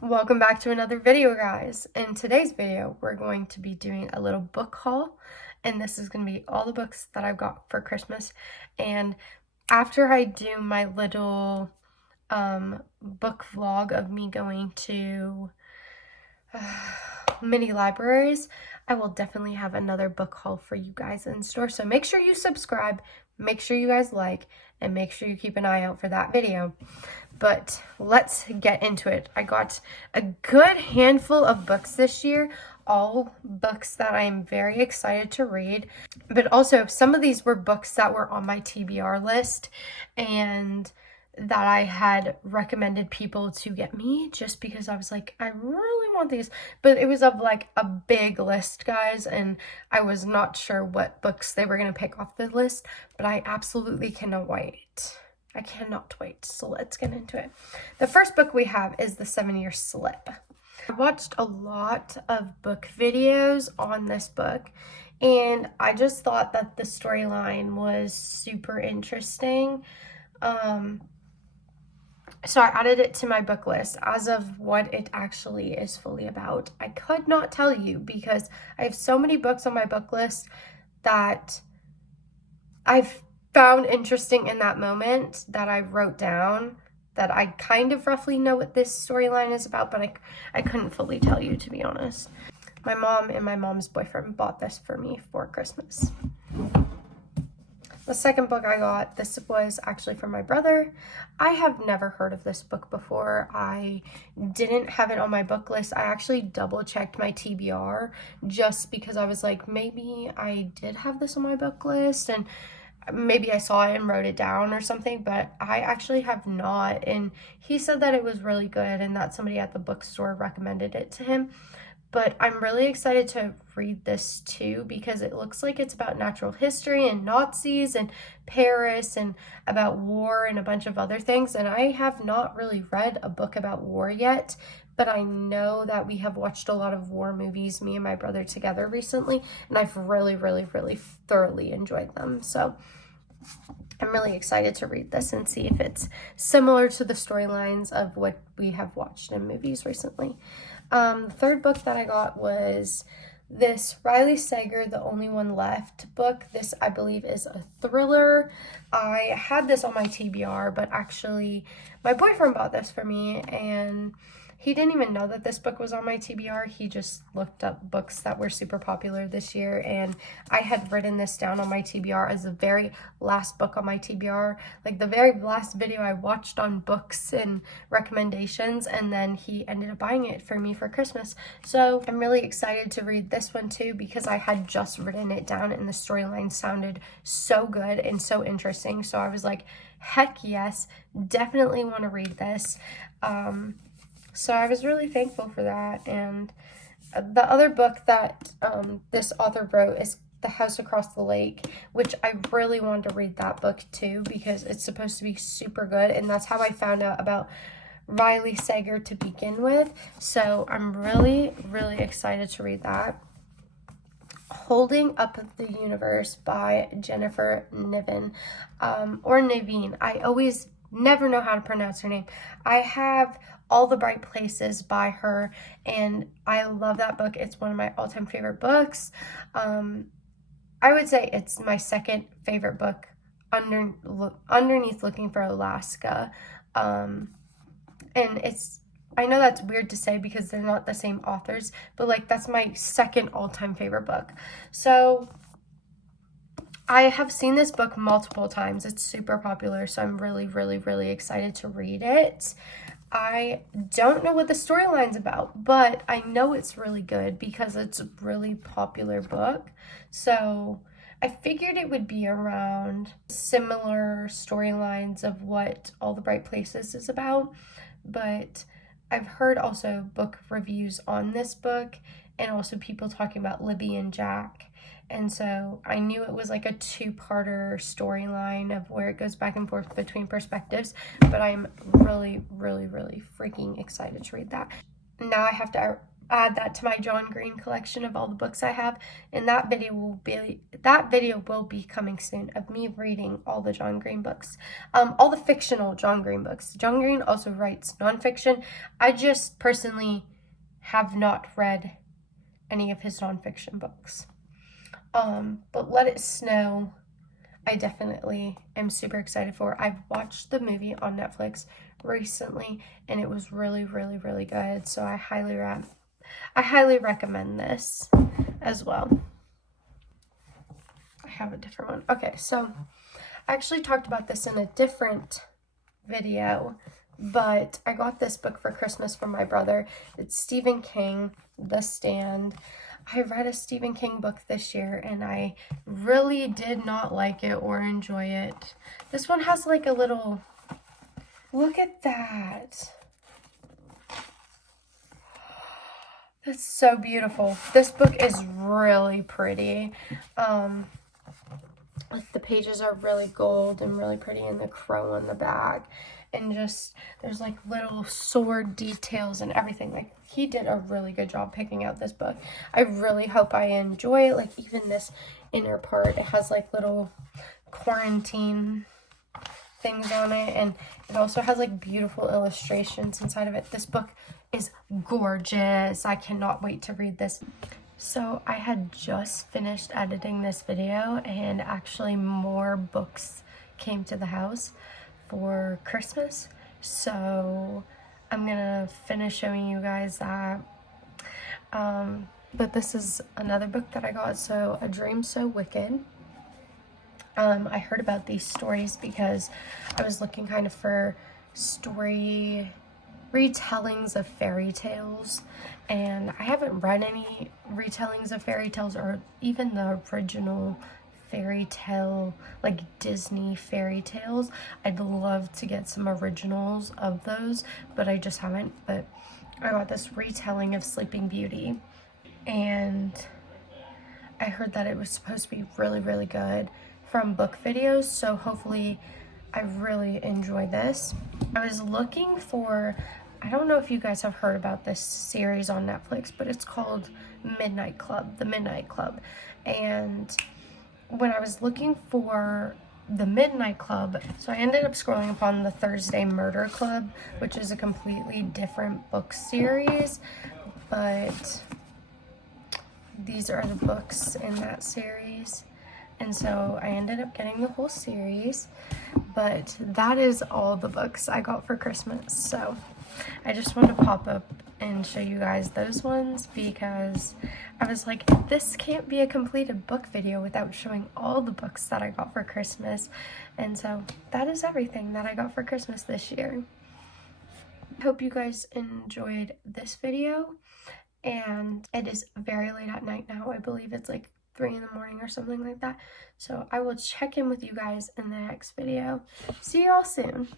Welcome back to another video, guys. In today's video, we're going to be doing a little book haul, and this is going to be all the books that I've got for Christmas. And after I do my little book vlog of me going to mini libraries, I will definitely have another book haul for you guys in store. So make sure you subscribe, make sure you guys like, and make sure you keep an eye out for that video. But let's get into it. I got a good handful of books this year, all books that I'm very excited to read. But also, some of these were books that were on my TBR list and that I had recommended people to get me just because I was like, I really want these. But it was of like a big list, guys, and I was not sure what books they were going to pick off the list, but I absolutely cannot wait. I cannot wait. So let's get into it. The first book we have is The 7-Year Slip. I watched a lot of book videos on this book, and I just thought that the storyline was super interesting. So I added it to my book list. As of what it actually is fully about, I could not tell you because I have so many books on my book list that I've found interesting in that moment that I wrote down, that I kind of roughly know what this storyline is about, but I couldn't fully tell you, to be honest. My mom and my mom's boyfriend bought this for me for Christmas. The second book I got, this was actually from my brother. I have never heard of this book before. I didn't have it on my book list. I actually double checked my TBR just because I was like, maybe I did have this on my book list and maybe I saw it and wrote it down or something, but I actually have not. And he said that it was really good and that somebody at the bookstore recommended it to him. But I'm really excited to read this too because it looks like it's about natural history and Nazis and Paris and about war and a bunch of other things. And I have not really read a book about war yet, but I know that we have watched a lot of war movies, me and my brother together recently, and I've really thoroughly enjoyed them. So I'm really excited to read this and see if it's similar to the storylines of what we have watched in movies recently. The third book that I got was this Riley Sager, The Only One Left book. This, I believe, is a thriller. I had this on my TBR, but actually my boyfriend bought this for me, and he didn't even know that this book was on my TBR. He just looked up books that were super popular this year, and I had written this down on my TBR as the very last book on my TBR, like the very last video I watched on books and recommendations, and then he ended up buying it for me for Christmas. So I'm really excited to read this one too because I had just written it down and the storyline sounded so good and so interesting. So I was like, heck yes, definitely want to read this. So I was really thankful for that. And the other book that this author wrote is The House Across the Lake, which I really wanted to read that book too because it's supposed to be super good. And that's how I found out about Riley Sager to begin with. So I'm really excited to read that. Holding Up the Universe by Jennifer Niven, or Naveen. I always never know how to pronounce her name. I have All the Bright Places by her, and I love that book. It's one of my all-time favorite books. I would say it's my second favorite book underneath Looking for Alaska. And I know that's weird to say because they're not the same authors, but like that's my second all-time favorite book. So I have seen this book multiple times. It's super popular, so I'm really excited to read it. I don't know what the storyline's about, but I know it's really good because it's a really popular book. So I figured it would be around similar storylines of what All the Bright Places is about, but I've heard also book reviews on this book and also people talking about Libby and Jack. And so I knew it was like a two-parter storyline of where it goes back and forth between perspectives, but I'm really freaking excited to read that. Now I have to add that to my John Green collection of all the books I have, and that video will be coming soon of me reading all the John Green books, all the fictional John Green books. John Green also writes nonfiction. I just personally have not read any of his nonfiction books. But Let It Snow, I definitely am super excited for. I've watched the movie on Netflix recently, and it was really, really, really good. So I highly recommend this as well. I have a different one. Okay, so I actually talked about this in a different video, but I got this book for Christmas from my brother. It's Stephen King, The Stand. I read a Stephen King book this year, and I really did not like it or enjoy it. This one has like a little... Look at that. That's so beautiful. This book is really pretty. Like the pages are really gold and really pretty, and the crow on the back, and just there's like little sword details and everything. Like, he did a really good job picking out this book. I really hope I enjoy it. Like, even this inner part, it has like little quarantine things on it, and it also has like beautiful illustrations inside of it. This book is gorgeous. I cannot wait to read this. So I had just finished editing this video, and actually more books came to the house for Christmas, so I'm gonna finish showing you guys that. But this is another book that I got, so A Dream So Wicked. I heard about these stories because I was looking kind of for story retellings of fairy tales, and I haven't read any retellings of fairy tales, or even the original fairy tale, like Disney fairy tales. I'd love to get some originals of those, but I just haven't. But I got this retelling of Sleeping Beauty, and I heard that it was supposed to be really, really good from book videos, so hopefully I really enjoy this. I was looking for, I don't know if you guys have heard about this series on Netflix, but it's called Midnight Club, The Midnight Club. And when I was looking for the Midnight Club, so I ended up scrolling upon the Thursday Murder Club, which is a completely different book series, but these are the books in that series. And so I ended up getting the whole series, but that is all the books I got for Christmas. So I just wanted to pop up and show you guys those ones, because I was like, this can't be a completed book video without showing all the books that I got for Christmas. And so that is everything that I got for Christmas this year. I hope you guys enjoyed this video, and it is very late at night now. I believe it's like 3 in the morning or something like that. So I will check in with you guys in the next video. See y'all soon.